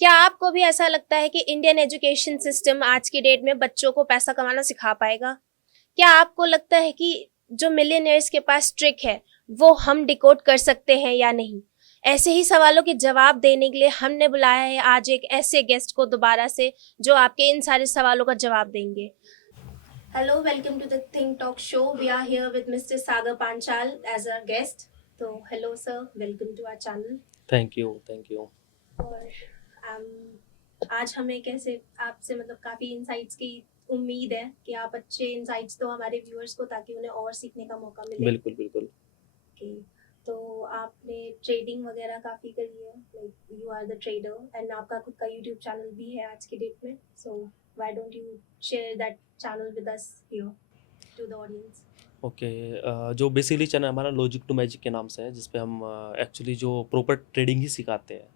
क्या आपको भी ऐसा लगता है कि इंडियन एजुकेशन सिस्टम आज की डेट में बच्चों को पैसा कमाना सिखा पाएगा? क्या आपको लगता है कि जो मिलियनेयर्स के पास ट्रिक है, वो हम डिकोड कर सकते हैं या नहीं? ऐसे ही सवालों के जवाब देने के लिए हमने बुलाया है आज एक ऐसे गेस्ट को दोबारा से, जो आपके इन सारे सवालों का जवाब देंगे। Hello, welcome to the Think Talk Show. We are here with Mr. Sagar Panchal as our guest. So, hello sir, welcome to our channel. Thank you, thank you. और आज हमें कैसे आपसे मतलब काफ़ी इंसाइट्स की उम्मीद है कि आप अच्छे इंसाइट्स दो हमारे व्यूअर्स को, ताकि उन्हें और सीखने का मौका मिले। बिल्कुल, बिल्कुल। ओके, तो आपने ट्रेडिंग वगैरह काफ़ी करी है, like you are the trader and आपका खुद का यूट्यूब चैनल भी है आज की डेट में। So why don't you share that channel with us here to the audience? Okay. जो बेसिकली चैनल हमारा लॉजिक टू मैजिक के नाम से है, जिस पे हम एक्चुअली जो प्रॉपर ट्रेडिंग ही सिखाते हैं,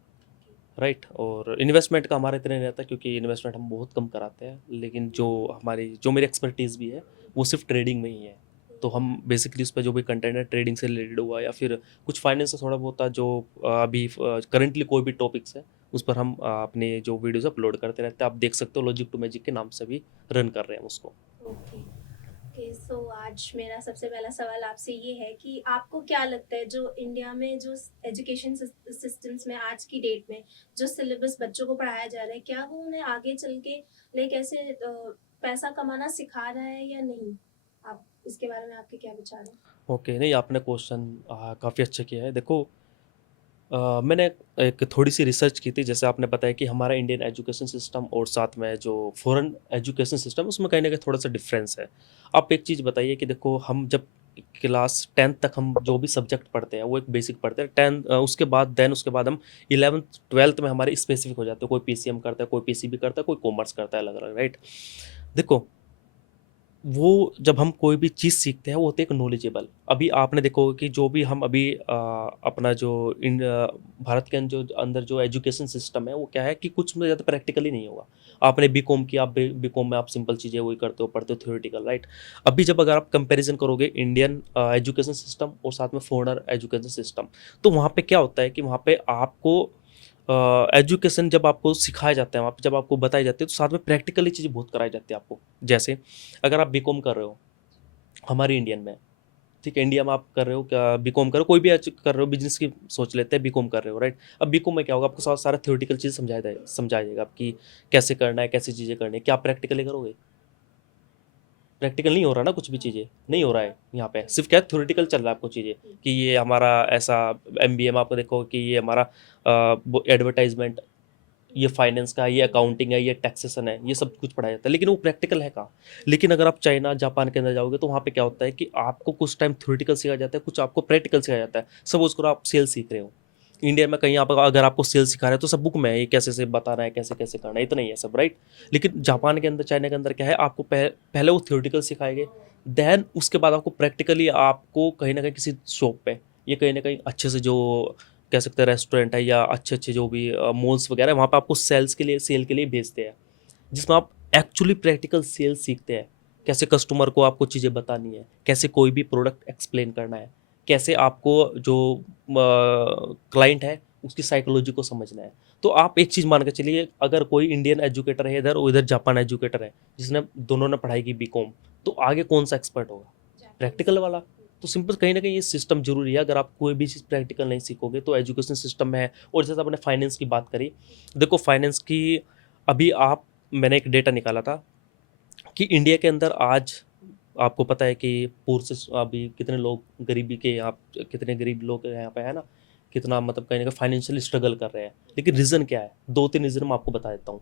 राइट। और इन्वेस्टमेंट का हमारा इतना नहीं रहता, क्योंकि इन्वेस्टमेंट हम बहुत कम कराते हैं, लेकिन जो मेरी एक्सपर्टीज़ भी है वो सिर्फ ट्रेडिंग में ही है। तो हम बेसिकली उस पर जो भी कंटेंट है ट्रेडिंग से रिलेटेड हुआ या फिर कुछ फाइनेंस से थोड़ा बहुत था, जो अभी करंटली कोई भी टॉपिक्स है उस पर हम अपने जो वीडियोस अपलोड करते रहते हैं। आप देख सकते हो, लॉजिक टू मैजिक के नाम से भी रन कर रहे हैं उसको। ओके ओके, सो आज मेरा सबसे पहला सवाल आपसे ये है कि आपको क्या लगता है, जो इंडिया में जो एजुकेशन सिस्टम्स में आज की डेट में जो सिलेबस बच्चों को पढ़ाया जा रहा है, क्या वो उन्हें आगे चल के लाइक ऐसे पैसा कमाना सिखा रहा है या नहीं? आप इसके बारे में आपके क्या विचार हैं? ओके, नहीं, आपने क्वेश्चन काफ़ी अच्छा किया है। देखो, मैंने एक थोड़ी सी रिसर्च की थी। जैसे आपने बताया कि हमारा इंडियन एजुकेशन सिस्टम और साथ में जो फॉरेन एजुकेशन सिस्टम, उसमें कहीं ना कहीं थोड़ा सा डिफरेंस है। आप एक चीज़ बताइए कि देखो, हम जब क्लास 10th तक हम जो भी सब्जेक्ट पढ़ते हैं वो एक बेसिक पढ़ते हैं। उसके बाद हम 11th 12th में हमारे स्पेसिफिक हो जाते हैं। कोई पीसीएम करता है, कोई पीसीबी करता है, कोई कॉमर्स करता है, अलग अलग, राइट। देखो, वो जब हम कोई भी चीज़ सीखते हैं वो होते हैं एक नॉलेजेबल। अभी आपने देखो कि जो भी हम अभी अपना जो भारत के अंदर जो एजुकेशन सिस्टम है वो क्या है कि कुछ में ज़्यादा प्रैक्टिकली नहीं होगा। आपने बीकॉम किया, आप बीकॉम में आप सिंपल चीज़ें वही करते हो, पढ़ते हो थ्योरेटिकल, राइट। अभी जब अगर आप कंपैरिजन करोगे इंडियन एजुकेशन सिस्टम और साथ में फॉरेनर एजुकेशन सिस्टम, तो वहाँ पे क्या होता है कि वहाँ पे आपको एजुकेशन जब आपको सिखाया जाता है, वहाँ पे जब आपको बताई जाती है, तो साथ में प्रैक्टिकली चीज़ें बहुत कराई जाती है आपको। जैसे अगर आप बीकॉम कर रहे हो हमारे इंडियन में, ठीक है, इंडिया में आप कर रहे हो, क्या बीकॉम कर रहे हो, कोई भी कर रहे हो, बिजनेस की सोच लेते हैं, बीकॉम कर रहे हो, राइट। अब बीकॉम में क्या होगा, आपको सारा थ्योरेटिकल चीज़ समझाया जाएगा आपकी कैसे करना है, कैसी चीज़ें करनी है। क्या आप प्रैक्टिकली करोगे? प्रैक्टिकल नहीं हो रहा ना, कुछ भी चीज़ें नहीं हो रहा है यहाँ पे। सिर्फ क्या थ्योरेटिकल चल रहा है आपको चीज़ें, कि ये हमारा ऐसा एमबीए में आपको देखो कि ये हमारा एडवर्टाइजमेंट, ये फाइनेंस का है, ये अकाउंटिंग है, ये टैक्सेशन है, ये सब कुछ पढ़ाया जाता है, लेकिन वो प्रैक्टिकल है कहाँ? लेकिन अगर आप चाइना जापान के अंदर जाओगे तो वहाँ पे क्या होता है कि आपको कुछ टाइम थ्योरेटिकल सिखाया जाता है, कुछ आपको प्रैक्टिकल सिखाया जाता है। सपोज करो आप सेल सीख रहे हो, इंडिया में कहीं आप अगर आपको सेल सिखा रहे हैं तो सब बुक में है, ये कैसे से बताना है, कैसे कैसे करना है, इतना ही है सब, राइट। लेकिन जापान के अंदर, चाइना के अंदर क्या है, आपको पहले वो थ्योरेटिकल सिखाएंगे, देन उसके बाद आपको प्रैक्टिकली आपको कहीं ना कहीं किसी शॉप पे, ये कहीं ना कहीं अच्छे से जो कह सकते हैं रेस्टोरेंट है या अच्छे अच्छे जो भी मॉल्स वगैरह है, वहाँ पे आपको सेल के लिए भेजते हैं, जिसमें आप एक्चुअली प्रैक्टिकल सेल सीखते हैं। कैसे कस्टमर को आपको चीज़ें बतानी है, कैसे कोई भी प्रोडक्ट एक्सप्लेन करना है, कैसे आपको जो क्लाइंट है उसकी साइकोलॉजी को समझना है। तो आप एक चीज़ मान के चलिए, अगर कोई इंडियन एजुकेटर है इधर और इधर जापान एजुकेटर है, जिसने दोनों ने पढ़ाई की बीकॉम, तो आगे कौन सा एक्सपर्ट होगा? प्रैक्टिकल वाला। तो सिंपल कहीं ना कहीं ये सिस्टम जरूरी है। अगर आप कोई भी चीज़ प्रैक्टिकल नहीं सीखोगे तो एजुकेशन सिस्टम में है। और जैसे आपने फाइनेंस की बात करी, देखो फाइनेंस की, अभी आप, मैंने एक डेटा निकाला था कि इंडिया के अंदर आज आपको पता है कि पूर्व से अभी कितने लोग गरीबी के यहाँ, कितने गरीब लोग यहाँ पे है ना, कितना मतलब कहीं ना कहीं फाइनेंशियल स्ट्रगल कर रहे हैं। लेकिन रीज़न क्या है? दो तीन रीज़न मैं आपको बता देता हूँ।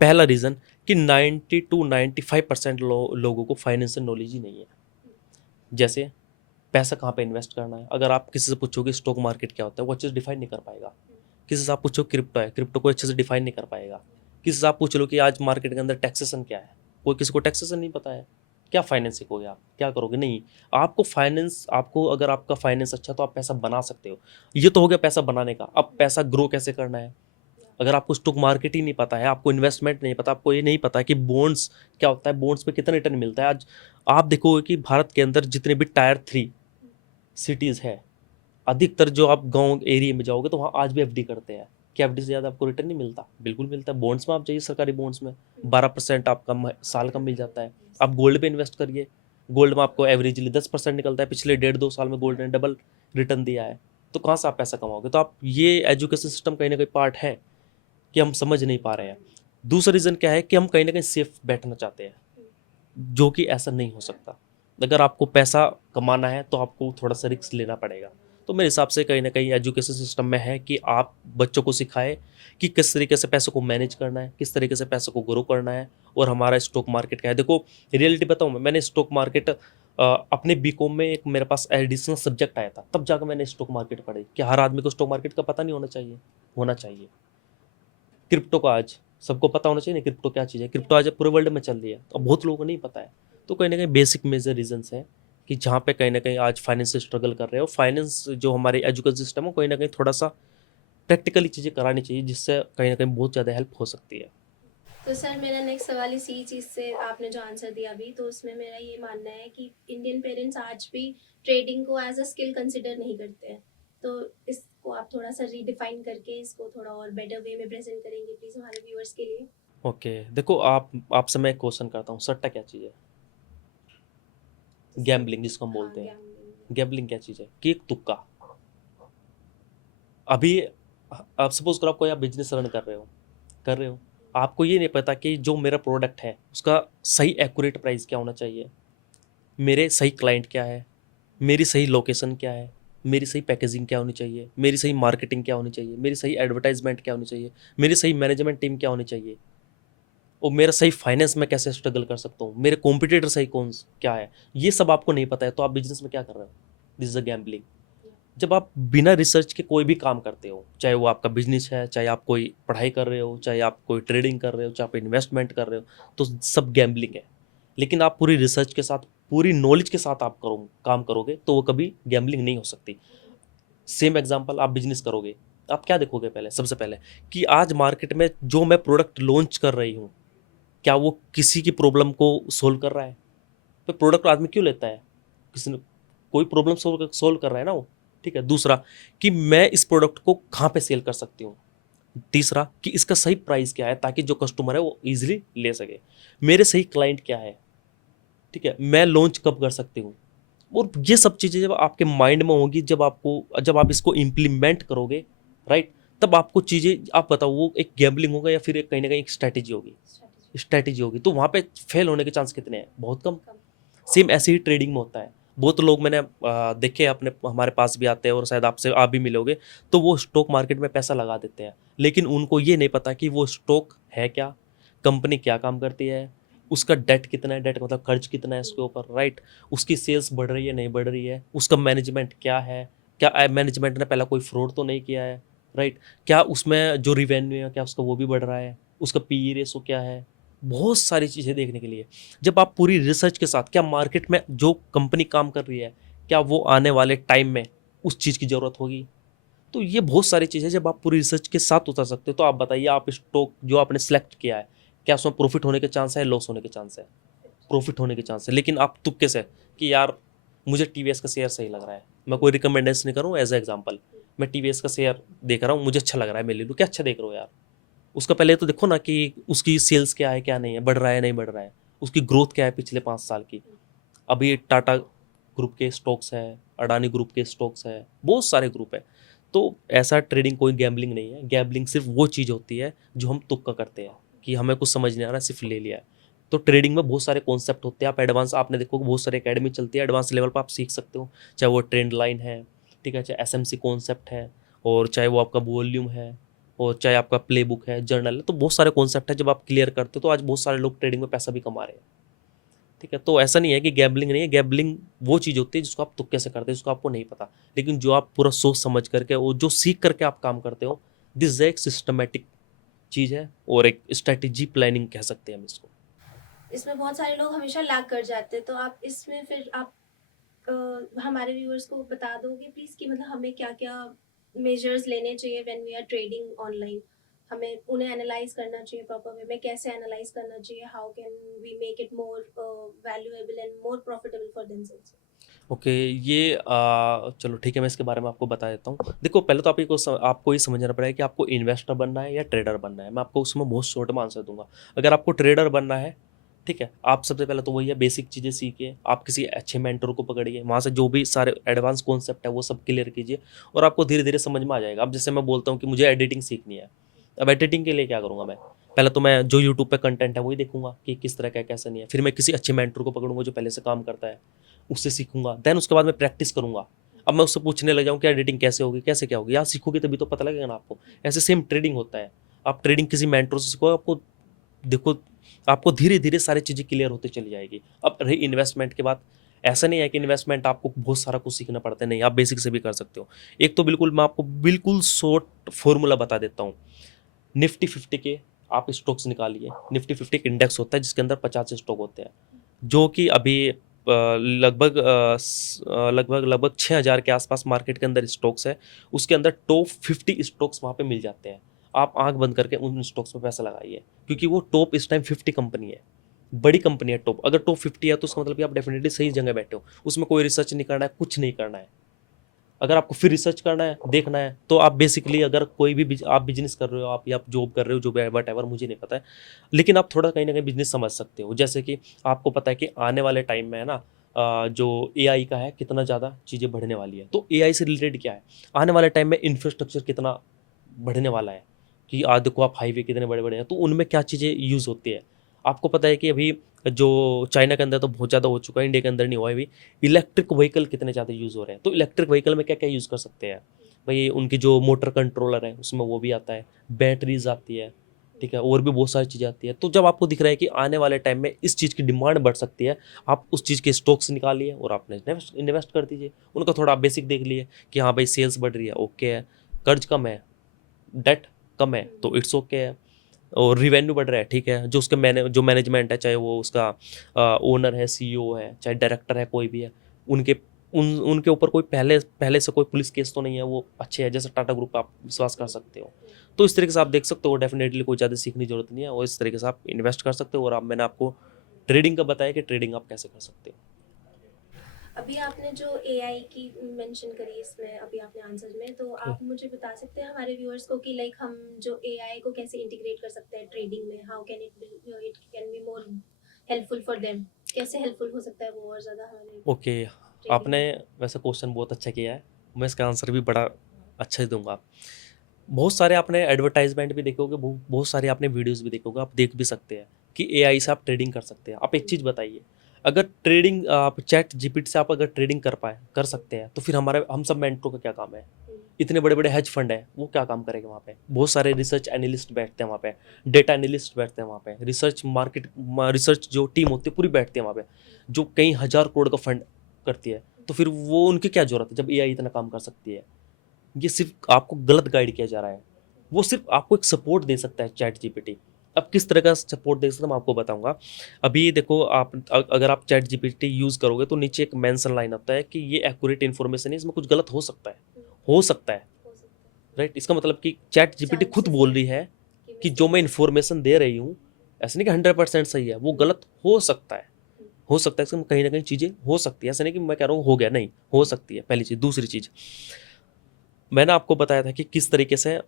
पहला रीज़न कि 90 to 95% लोगों को फाइनेंशियल नॉलेज ही नहीं है। जैसे पैसा कहाँ पे इन्वेस्ट करना है, अगर आप किसी से पूछोगे स्टॉक मार्केट क्या होता है, वो अच्छे से डिफाइन नहीं कर पाएगा। किसी से आप पूछो क्रिप्टो है, क्रिप्टो को अच्छे से डिफाइन नहीं कर पाएगा। किसी से आप पूछ लो कि आज मार्केट के अंदर टैक्सेशन क्या है, कोई किसी को टैक्सेशन नहीं पता है। क्या फाइनेंस सीखोगे आप, क्या करोगे? नहीं। आपको फाइनेंस, आपको अगर आपका फाइनेंस अच्छा तो आप पैसा बना सकते हो। ये तो हो गया पैसा बनाने का। अब पैसा ग्रो कैसे करना है? अगर आपको स्टॉक मार्केट ही नहीं पता है, आपको इन्वेस्टमेंट नहीं पता, आपको ये नहीं पता है कि बॉन्ड्स क्या होता है, बॉन्ड्स पे कितना रिटर्न मिलता है। आज आप देखोगे कि भारत के अंदर जितने भी टायर 3 सिटीज़ है, अधिकतर जो आप गांव एरिया में जाओगे तो वहाँ आज भी एफडी करते हैं। क्या एफडी से ज़्यादा आपको रिटर्न नहीं मिलता? बिल्कुल मिलता है। बॉन्ड्स में आप जाइए, सरकारी बॉन्ड्स में 12% आपका साल का मिल जाता है। आप गोल्ड पे इन्वेस्ट करिए, गोल्ड में आपको एवरेजली 10% निकलता है। पिछले 1.5-2 साल में गोल्ड ने डबल रिटर्न दिया है। तो कहाँ से आप पैसा कमाओगे? तो आप ये एजुकेशन सिस्टम कहीं ना कहीं पार्ट है कि हम समझ नहीं पा रहे हैं। दूसरा रीज़न क्या है कि हम कहीं ना कहीं सेफ बैठना चाहते हैं, जो कि ऐसा नहीं हो सकता। अगर आपको पैसा कमाना है तो आपको थोड़ा सा रिस्क लेना पड़ेगा। तो मेरे हिसाब से कहीं ना कहीं एजुकेशन सिस्टम में है कि आप बच्चों को सिखाए कि किस तरीके से पैसों को मैनेज करना है, किस तरीके से पैसों को ग्रो करना है। और हमारा स्टॉक मार्केट क्या है, देखो रियलिटी बताऊँ मैंने स्टॉक मार्केट अपने बीकॉम में एक मेरे पास एडिशनल सब्जेक्ट आया था, तब जाकर मैंने स्टॉक मार्केट पढ़ी कि हर आदमी को स्टॉक मार्केट का पता नहीं होना चाहिए, होना चाहिए। क्रिप्टो का आज सबको पता होना चाहिए ना, क्रिप्टो क्या चीज़ है। क्रिप्टो आज पूरे वर्ल्ड में चल रही है, अब बहुत लोगों को नहीं पता है। तो कहीं ना कहीं बेसिक मेजर रीजंस है कि जहाँ पे कहीं ना कहीं आज फाइनेंस से स्ट्रगल कर रहे हो। फाइनेंस जो हमारे एजुकेशन सिस्टम है, कहीं ना कहीं थोड़ा सा प्रैक्टिकली चीज़ें करानी चाहिए, जिससे कहीं ना कहीं बहुत ज़्यादा हेल्प हो सकती है। तो सर मेरा नेक्स्ट सवाल इसी चीज़ से आपने जो आंसर दिया अभी, तो उसमें मेरा ये मानना है कि इंडियन पेरेंट्स आज भी ट्रेडिंग को एज अ स्किल कंसिडर नहीं करते हैं। तो इसको आप थोड़ा सा रीडिफाइन करके इसको थोड़ा और बेटर वे में प्रेजेंट करेंगे प्लीज़ हमारे व्यूअर्स के लिए। ओके, देखो आपसे मैं एक क्वेश्चन करता हूँ, सट्टा क्या चीज़ है? गैम्बलिंग जिसको हम हाँ, बोलते हैं। गैम्बलिंग। गैम्बलिंग क्या चीज़ है कि एक तुक्का। अभी आप सपोज करो, आप कोई आप बिजनेस रन कर रहे हो, आपको ये नहीं पता कि जो मेरा प्रोडक्ट है उसका सही एक्यूरेट प्राइस क्या होना चाहिए, मेरे सही क्लाइंट क्या है, मेरी सही लोकेशन क्या है, मेरी सही पैकेजिंग क्या होनी चाहिए, मेरी सही मार्केटिंग क्या होनी चाहिए, मेरी सही एडवर्टाइजमेंट क्या होनी चाहिए, मेरी सही मैनेजमेंट टीम क्या होनी चाहिए, और मेरा सही फाइनेंस में कैसे स्ट्रगल कर सकता हूँ, मेरे कॉम्पिटिटर सही क्या है। ये सब आपको नहीं पता है तो आप बिजनेस में क्या कर रहे हो? This is a gambling. जब आप बिना रिसर्च के कोई भी काम करते हो, चाहे वो आपका बिजनेस है, चाहे आप कोई पढ़ाई कर रहे हो, चाहे आप कोई ट्रेडिंग कर रहे हो, चाहे आप इन्वेस्टमेंट कर रहे हो, तो सब गैम्बलिंग है। लेकिन आप पूरी रिसर्च के साथ, पूरी नॉलेज के साथ आप काम करोगे तो वो कभी गैम्बलिंग नहीं हो सकती। सेम एग्जांपल, आप बिजनेस करोगे, आप क्या देखोगे पहले, सबसे पहले कि आज मार्केट में जो मैं प्रोडक्ट लॉन्च कर रही हूँ, क्या वो किसी की प्रॉब्लम को सोल्व कर रहा है? तो प्रोडक्ट आदमी क्यों लेता है? किसी ने कोई प्रॉब्लम सोल्व कर रहा है ना वो। ठीक है। दूसरा कि मैं इस प्रोडक्ट को कहाँ पे सेल कर सकती हूँ। तीसरा कि इसका सही प्राइस क्या है ताकि जो कस्टमर है वो इजीली ले सके। मेरे सही क्लाइंट क्या है, ठीक है, मैं लॉन्च कब कर सकती हूँ। और ये सब चीज़ें जब आपके माइंड में होंगी, जब आप इसको इम्प्लीमेंट करोगे, राइट, तब आपको चीज़ें, आप बताओ वो एक गैम्बलिंग होगा या फिर कहीं ना कहीं एक स्ट्रैटेजी होगी। स्ट्रैटेजी होगी तो वहाँ पे फेल होने के चांस कितने हैं? बहुत कम। सेम ऐसे ही ट्रेडिंग में होता है। बहुत लोग मैंने देखे अपने, हमारे पास भी आते हैं और शायद आपसे आप भी मिलोगे, तो वो स्टॉक मार्केट में पैसा लगा देते हैं, लेकिन उनको ये नहीं पता कि वो स्टॉक है क्या, कंपनी क्या काम करती है, उसका डेट कितना है, डेट मतलब कर्ज कितना है उसके ऊपर, राइट, उसकी सेल्स बढ़ रही है नहीं बढ़ रही है, उसका मैनेजमेंट क्या है, क्या मैनेजमेंट ने पहला कोई फ्रॉड तो नहीं किया है, राइट, क्या उसमें जो रिवेन्यू है क्या उसका वो भी बढ़ रहा है, उसका पीई रेशो क्या है। बहुत सारी चीज़ें देखने के लिए, जब आप पूरी रिसर्च के साथ, क्या मार्केट में जो कंपनी काम कर रही है क्या वो आने वाले टाइम में उस चीज़ की ज़रूरत होगी। तो ये बहुत सारी चीज़ें जब आप पूरी रिसर्च के साथ उतर सकते हो, तो आप बताइए, आप स्टॉक जो आपने सेलेक्ट किया है, क्या उसमें प्रॉफिट होने के चांस है, लॉस होने के चांस है? प्रॉफिट होने के चांस है। लेकिन आप तुक्के से कि यार मुझे टीवीएस का शेयर सही लग रहा है, मैं कोई रिकमेंडेशन नहीं करूँ, एज ए एग्जाम्पल मैं टीवीएस का शेयर देख रहा हूँ, मुझे अच्छा लग रहा है, मैं ले लूँ। क्या अच्छा देख रहे हो यार? उसका पहले तो देखो ना कि उसकी सेल्स क्या है क्या नहीं है, बढ़ रहा है नहीं बढ़ रहा है, उसकी ग्रोथ क्या है पिछले 5 साल की। अभी टाटा ग्रुप के स्टॉक्स है, अडानी ग्रुप के स्टॉक्स है, बहुत सारे ग्रुप है। तो ऐसा ट्रेडिंग कोई गैम्बलिंग नहीं है। गैम्बलिंग सिर्फ वो चीज़ होती है जो हम तुक्का करते हैं कि हमें कुछ समझ नहीं आ रहा, सिर्फ ले लिया है। तो ट्रेडिंग में बहुत सारे कॉन्सेप्ट होते हैं। आप एडवांस, आपने देखो बहुत सारे एकेडमी चलती है, एडवांस लेवल पर आप सीख सकते हो, चाहे वो ट्रेंड लाइन है, ठीक है, चाहे एसएमसी कॉन्सेप्ट है, और चाहे वो आपका वॉल्यूम है, और चाहे आपका प्ले बुक है, जर्नल है। तो बहुत सारे कॉन्सेप्ट है, जब आप क्लियर करते हो तो आज बहुत सारे लोग ट्रेडिंग में पैसा भी कमा रहे हैं। ठीक है। तो ऐसा नहीं है कि गैम्बलिंग नहीं है। गैम्बलिंग वो चीज़ होती है जिसको आप तुक्के से करते हो, जिसको आपको नहीं पता, लेकिन जो आप पूरा सोच समझ करके और जो सीख करके आप काम करते हो, दिस एक सिस्टमेटिक चीज़ है और एक स्ट्रेटेजी प्लानिंग कह सकते हैं हम इसको। इसमें बहुत सारे लोग हमेशा लैग कर जाते हैं, तो आप इसमें फिर आप हमारे व्यूअर्स को बता दोगे प्लीज कि मतलब हमें क्या क्या मेजर्स लेने चाहिए when we are trading online. हमें उन्हें एनालाइज करना चाहिए प्रॉपर वे में, कैसे एनालाइज करना चाहिए, how can we make it more valuable and more profitable for themselves. Okay, ये चलो ठीक है, मैं इसके बारे में आपको बता देता हूँ। देखो, पहले तो आपको ये समझना पड़ेगा कि आपको इन्वेस्टर बनना है या ट्रेडर बनना है। मैं आपको उसमें बहुत शॉर्ट में आंसर दूंगा। अगर आपको ट्रेडर बनना है, ठीक है, आप सबसे पहले तो वही है, बेसिक चीज़ें सीखिए, आप किसी अच्छे मेंटर को पकड़िए, वहाँ से जो भी सारे एडवांस कॉन्सेप्ट है वो सब क्लियर कीजिए, और आपको धीरे धीरे समझ में आ जाएगा। अब जैसे मैं बोलता हूँ कि मुझे एडिटिंग सीखनी है, अब एडिटिंग के लिए क्या करूँगा मैं? पहले तो मैं जो यूट्यूब पे कंटेंट है वही देखूंगा कि किस तरह का है, कैसा नहीं है। फिर मैं किसी अच्छे मेंटर को पकड़ूंगा जो पहले से काम करता है, उससे सीखूंगा। देन उसके बाद मैं प्रैक्टिस करूंगा। अब मैं उससे पूछने लग जाऊँ कि एडिटिंग कैसे होगी, कैसे क्या होगी, आप सीखोगे तभी तो पता लगेगा ना आपको। ऐसे सेम ट्रेडिंग होता है। आप ट्रेडिंग किसी मेंटर से सीखो, आपको देखो, आपको धीरे धीरे सारी चीज़ें क्लियर होती चली जाएगी। अब रही इन्वेस्टमेंट के बाद, ऐसा नहीं है कि इन्वेस्टमेंट आपको बहुत सारा कुछ सीखना पड़ता है, नहीं, आप बेसिक से भी कर सकते हो। एक तो बिल्कुल मैं आपको बिल्कुल शॉर्ट फॉर्मूला बता देता हूँ। निफ्टी 50 के आप स्टॉक्स निकालिए। निफ्टी 50 एक इंडेक्स होता है जिसके अंदर 50 स्टॉक होते हैं, जो कि अभी लगभग 6,000 के आसपास मार्केट के अंदर स्टॉक्स है। उसके अंदर टॉप 50 स्टॉक्स वहाँ पे मिल जाते हैं। आप आंख बंद करके उन स्टॉक्स पे पैसा लगाइए, क्योंकि वो टॉप इस टाइम 50 कंपनी है, बड़ी कंपनी है टॉप। अगर टॉप 50 है तो उसका मतलब कि आप डेफिनेटली सही जगह बैठे हो। उसमें कोई रिसर्च नहीं करना है, कुछ नहीं करना है। अगर आपको फिर रिसर्च करना है, देखना है, तो आप बेसिकली अगर कोई भी आप बिजनेस कर रहे हो, आप या जॉब कर रहे हो, जो भी वट एवर, मुझे नहीं पता है, लेकिन आप थोड़ा कहीं ना कहीं बिजनेस समझ सकते हो। जैसे कि आपको पता है कि आने वाले टाइम में है ना, जो एआई का है, कितना ज़्यादा चीज़ें बढ़ने वाली है। तो एआई से रिलेटेड क्या है, आने वाले टाइम में इंफ्रास्ट्रक्चर कितना बढ़ने वाला है, कि आज देखो आप हाईवे कितने बड़े बड़े हैं, तो उनमें क्या चीज़ें यूज़ होती है। आपको पता है कि अभी जो चाइना के अंदर तो बहुत ज़्यादा हो चुका है, इंडिया के अंदर नहीं हुआ है अभी, इलेक्ट्रिक व्हीकल कितने ज़्यादा यूज़ हो रहे हैं। तो इलेक्ट्रिक व्हीकल में क्या क्या यूज़ कर सकते हैं भाई, उनकी जो मोटर कंट्रोलर है उसमें वो भी आता है, बैटरीज आती है, ठीक है, और भी बहुत सारी चीज़ें आती है। तो जब आपको दिख रहा है कि आने वाले टाइम में इस चीज़ की डिमांड बढ़ सकती है, आप उस चीज़ के स्टॉक्स निकालिए और आपने इन्वेस्ट कर दीजिए। उनका थोड़ा आप बेसिक देख लिए कि हाँ भाई सेल्स बढ़ रही है, ओके है, कर्ज कम है, डेट कम है, तो इट्स ओके है, और रिवेन्यू बढ़ रहा है, ठीक है, जो उसके जो मैनेजमेंट है, चाहे वो उसका ओनर है, सीईओ है, चाहे डायरेक्टर है, कोई भी है, उनके उनके ऊपर कोई पहले पहले से कोई पुलिस केस तो नहीं है, वो अच्छे है, जैसे टाटा ग्रुप आप विश्वास कर सकते हो। तो इस तरीके से आप देख सकते हो, डेफिनेटली कोई ज़्यादा सीखने की जरूरत नहीं है, और इस तरीके से आप इन्वेस्ट कर सकते हो। और आप, मैंने आपको ट्रेडिंग का बताया कि ट्रेडिंग आप कैसे कर सकते हो। अभी आपने जो एआई की मेंशन करी इसमें, अभी आपने आंसर में, तो आप मुझे बता सकते हैं हमारे व्यूअर्स को कि लाइक हम जो एआई को कैसे इंटीग्रेट कर सकते हैं ट्रेडिंग में, how can it can be more helpful for them, कैसे हेल्पफुल हो सकता है वो और ज़्यादा हमारे ओके, ट्रेडिंग आपने में। वैसे क्वेश्चन बहुत अच्छा किया है, मैं इसका आंसर भी बड़ा अच्छा ही दूंगा। बहुत सारे आपने एडवर्टाइजमेंट भी देखोगे, बहुत सारे आपने वीडियोस भी देखोगे, आप देख भी सकते हैं कि एआई से आप ट्रेडिंग कर सकते हैं। आप एक चीज़ बताइए, अगर ट्रेडिंग आप चैट जीपीटी से आप अगर ट्रेडिंग कर सकते हैं, तो फिर हम सब मेंटरों का क्या काम है? इतने बड़े बड़े हेज फंड है, वो क्या काम करेंगे वहाँ पे? बहुत सारे रिसर्च एनालिस्ट बैठते हैं वहाँ पे, डेटा एनालिस्ट बैठते हैं वहाँ पे, रिसर्च जो टीम होती है पूरी बैठती है वहाँ पे, जो कई हजार करोड़ का फंड करती है। तो फिर वो उनकी क्या जरूरत है जब एआई इतना काम कर सकती है? ये सिर्फ आपको गलत गाइड किया जा रहा है। वो सिर्फ आपको एक सपोर्ट दे सकता है, चैट जीपीटी। अब किस तरह का सपोर्ट दे सकता है मैं आपको बताऊंगा। अभी देखो, अगर आप चैट जीपीटी यूज़ करोगे तो नीचे एक मेंशन लाइन आता है कि ये एक्यूरेट इन्फॉर्मेशन है, इसमें कुछ गलत हो सकता है, हो सकता है, राइट। इसका मतलब कि चैट जीपीटी खुद बोल रही है कि जो मैं इन्फॉर्मेशन दे रही हूँ, ऐसा नहीं कि 100% सही है, वो गलत हो सकता है। हो सकता है, इसमें कहीं ना कहीं चीज़ें हो सकती है, ऐसा नहीं कि मैं कह रहा हूँ हो गया, नहीं, हो सकती है, पहली चीज़। दूसरी चीज़, मैंने आपको बताया था कि किस तरीके से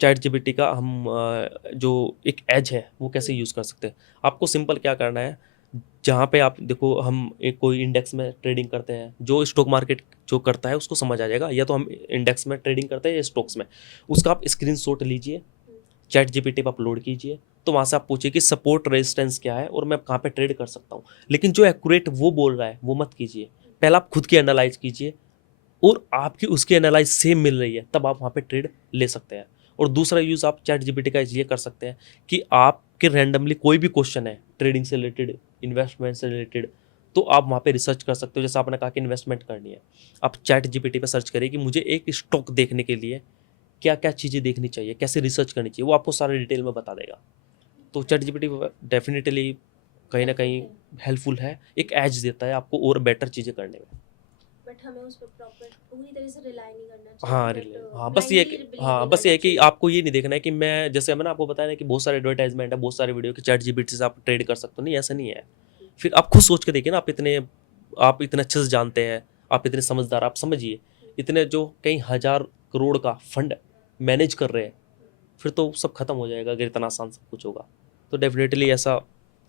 चैट जीपीटी का हम जो एक एज है वो कैसे यूज़ कर सकते हैं। आपको सिंपल क्या करना है, जहाँ पे आप देखो, हम एक कोई इंडेक्स में ट्रेडिंग करते हैं, जो स्टॉक मार्केट जो करता है उसको समझ आ जाएगा, या तो हम इंडेक्स में ट्रेडिंग करते हैं या स्टॉक्स में, उसका आप स्क्रीनशॉट लीजिए, चैट जीपीटी पर अपलोड कीजिए, तो वहाँ से आप पूछिए कि सपोर्ट रेजिस्टेंस क्या है और मैं कहाँ पे ट्रेड कर सकता हूँ। लेकिन जो एक्यूरेट वो बोल रहा है वो मत कीजिए, पहले आप खुद की एनालाइज कीजिए, और आपकी उसकी एनालाइज सेम मिल रही है, तब आप वहाँ पे ट्रेड ले सकते हैं। और दूसरा यूज़ आप चैट जीपीटी का ये कर सकते हैं कि आपके रैंडमली कोई भी क्वेश्चन है ट्रेडिंग से रिलेटेड, इन्वेस्टमेंट से रिलेटेड, तो आप वहाँ पे रिसर्च कर सकते हो। जैसे आपने कहा कि इन्वेस्टमेंट करनी है, आप चैट जीपीटी पे सर्च करिए कि मुझे एक स्टॉक देखने के लिए क्या क्या चीज़ें देखनी चाहिए, कैसे रिसर्च करनी चाहिए, वो आपको सारे डिटेल में बता देगा। तो चैट जीपीटी डेफिनेटली कहीं ना कहीं हेल्पफुल है, एक एज देता है आपको और बेटर चीज़ें करने में। बट हमें उस पर प्रॉपर पूरी तरह से रिलाई नहीं करना हाँ, चाहिए, रिले बट हाँ, बस ये ब्लाइंडली कि बिलीव हाँ, नहीं बस ये करना है कि चाहिए। आपको ये नहीं देखना है कि मैं, जैसे मैंने आपको बताया ना कि बहुत सारे एडवर्टाइजमेंट है, बहुत सारे वीडियो कि चैट जीपीटी से आप ट्रेड कर सकते हो, नहीं, ऐसा नहीं है। फिर आप खुद सोच के देखिए ना, आप इतने आप इतने अच्छे से जानते हैं, आप इतने समझदार, आप समझिए इतने जो कई हजार करोड़ का फंड मैनेज कर रहे हैं, फिर तो सब खत्म हो जाएगा अगर इतना आसान सब कुछ होगा। तो डेफिनेटली ऐसा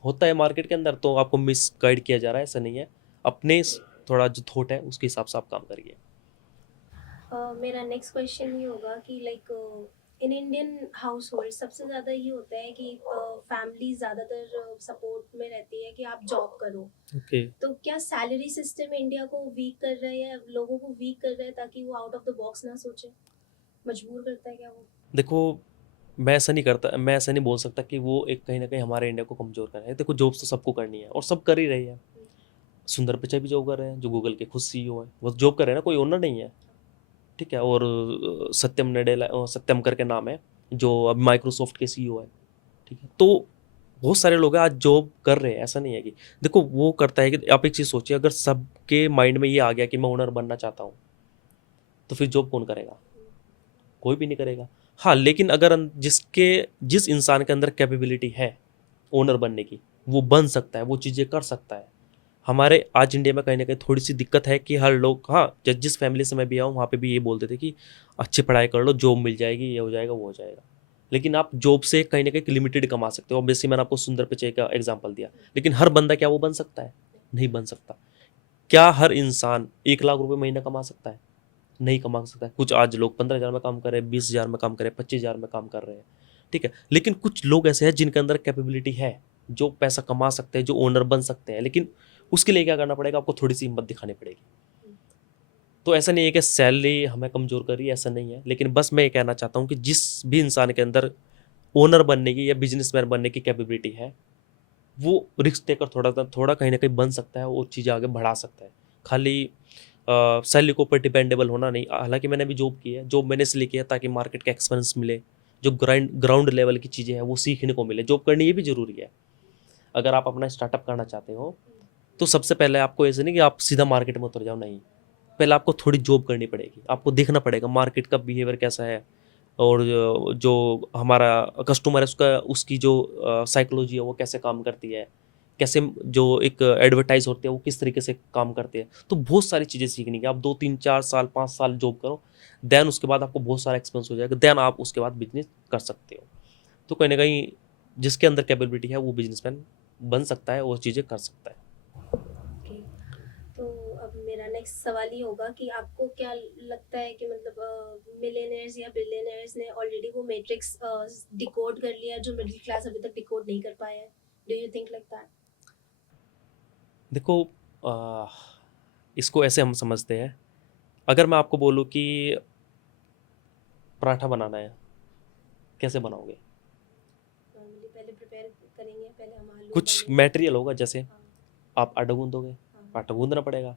होता है मार्केट के अंदर, तो आपको मिस गाइड किया जा रहा है, ऐसा नहीं है। अपने थोड़ा जो थॉट है उसके हिसाब से आप काम करिए। मेरा नेक्स्ट क्वेश्चन ये होगा कि like in Indian house hold सबसे ज़्यादा ये होता है कि फैमिली ज़्यादातर सपोर्ट में रहती है कि आप जॉब करो। ओके। तो क्या सैलरी सिस्टम इंडिया को वीक कर रहा है या लोगों को वीक कर रहा है ताकि वो आउट ऑफ द बॉक्स ना सोचे, मजबूर करता है क्या वो? देखो, मैं ऐसा नहीं बोल सकता कि वो एक कहीं ना कहीं हमारे इंडिया को कमज़ोर कर रहा है। देखो, जॉब्स तो सबको करनी है और सब कर ही रही है। सुंदर पिचाई भी जॉब कर रहे हैं, जो गूगल के खुद सीईओ है, वो जॉब कर रहे हैं ना, कोई ओनर नहीं है। ठीक है। और सत्यम नडेला, सत्यम करके नाम है, जो अब माइक्रोसॉफ्ट के सीईओ है। ठीक है। तो बहुत सारे लोग हैं आज जॉब कर रहे हैं, ऐसा नहीं है कि देखो वो करता है कि आप एक चीज़ सोचिए, अगर सबके माइंड में ये आ गया कि मैं ओनर बनना चाहता हूँ, तो फिर जॉब कौन करेगा? कोई भी नहीं करेगा। हाँ, लेकिन अगर जिस इंसान के अंदर कैपेबिलिटी है ओनर बनने की, वो बन सकता है, वो चीज़ें कर सकता है। हमारे आज इंडिया में कहीं ना कहीं थोड़ी सी दिक्कत है कि हर लोग, हाँ, जिस फैमिली से मैं भी आऊँ वहाँ पे भी ये बोलते थे कि अच्छी पढ़ाई कर लो, जॉब मिल जाएगी, ये हो जाएगा, वो हो जाएगा। लेकिन आप जॉब से कहीं ना कहीं लिमिटेड कमा सकते हो। ऑब्वियसली मैंने आपको सुंदर पिचाई का एग्जांपल दिया, लेकिन हर बंदा क्या वो बन सकता है? नहीं बन सकता। क्या हर इंसान 1 लाख रुपए महीना कमा सकता है? नहीं कमा सकता है। कुछ आज लोग 15,000 में काम कर रहे हैं, 20,000 में काम कर रहे हैं, 25,000 में काम कर रहे हैं। ठीक है। लेकिन कुछ लोग ऐसे हैं जिनके अंदर कैपेबिलिटी है, जो पैसा कमा सकते हैं, जो ओनर बन सकते हैं, लेकिन उसके लिए क्या करना पड़ेगा? आपको थोड़ी सी हिम्मत दिखानी पड़ेगी। तो ऐसा नहीं है कि सैलरी हमें कमज़ोर कर रही है, ऐसा नहीं है। लेकिन बस मैं ये कहना चाहता हूँ कि जिस भी इंसान के अंदर ओनर बनने की या बिजनेसमैन बनने की कैपेबिलिटी है, वो रिस्क देकर थोड़ा थोड़ा कहीं ना कहीं बन सकता है और चीज़ें आगे बढ़ा सकता है। खाली सैलरी के ऊपर डिपेंडेबल होना नहीं। हालांकि मैंने भी जॉब की है, जॉब मैंने इसलिए किया ताकि मार्केट का एक्सपीरियंस मिले, जो ग्राउंड लेवल की चीज़ें हैं वो सीखने को मिले। जॉब करनी ये भी ज़रूरी है। अगर आप अपना स्टार्टअप करना चाहते हो, तो सबसे पहले आपको ऐसे नहीं कि आप सीधा मार्केट में उतर जाओ, नहीं। पहले आपको थोड़ी जॉब करनी पड़ेगी, आपको देखना पड़ेगा मार्केट का बिहेवियर कैसा है, और जो हमारा कस्टमर है उसका, उसकी जो साइकोलॉजी है वो कैसे काम करती है, कैसे जो एक एडवर्टाइज होती है वो किस तरीके से काम करते हैं। तो बहुत सारी चीज़ें सीखनी है। आप 2 3 4 साल 5 साल जॉब करो, देन उसके बाद आपको बहुत सारा एक्सपीरियंस हो जाएगा, देन आप उसके बाद बिजनेस कर सकते हो। तो कहीं ना कहीं जिसके अंदर कैपेबिलिटी है वो बिजनेसमैन बन सकता है और चीज़ें कर सकता है। ओके, तो अब मेरा नेक्स्ट सवाल ये होगा कि आपको क्या लगता है कि मतलब मिलियनेयर्स या बिलियनेयर्स ने ऑलरेडी वो मैट्रिक्स डिकोड कर लिया जो मिडिल क्लास अभी तक डिकोड नहीं कर पाया है? Do you think like that? देखो, आ, इसको ऐसे हम समझते हैं। अगर मैं आपको बोलूँ कि पराठा बनाना है, कैसे बनाओगे? नॉर्मली पहले प्रिपेयर करेंगे, पहले हम आलू कुछ उबालेंगे। मटेरियल होगा, जैसे हाँ। आप आटा गूंदोगे, हाँ। आटा गूंदना पड़ेगा,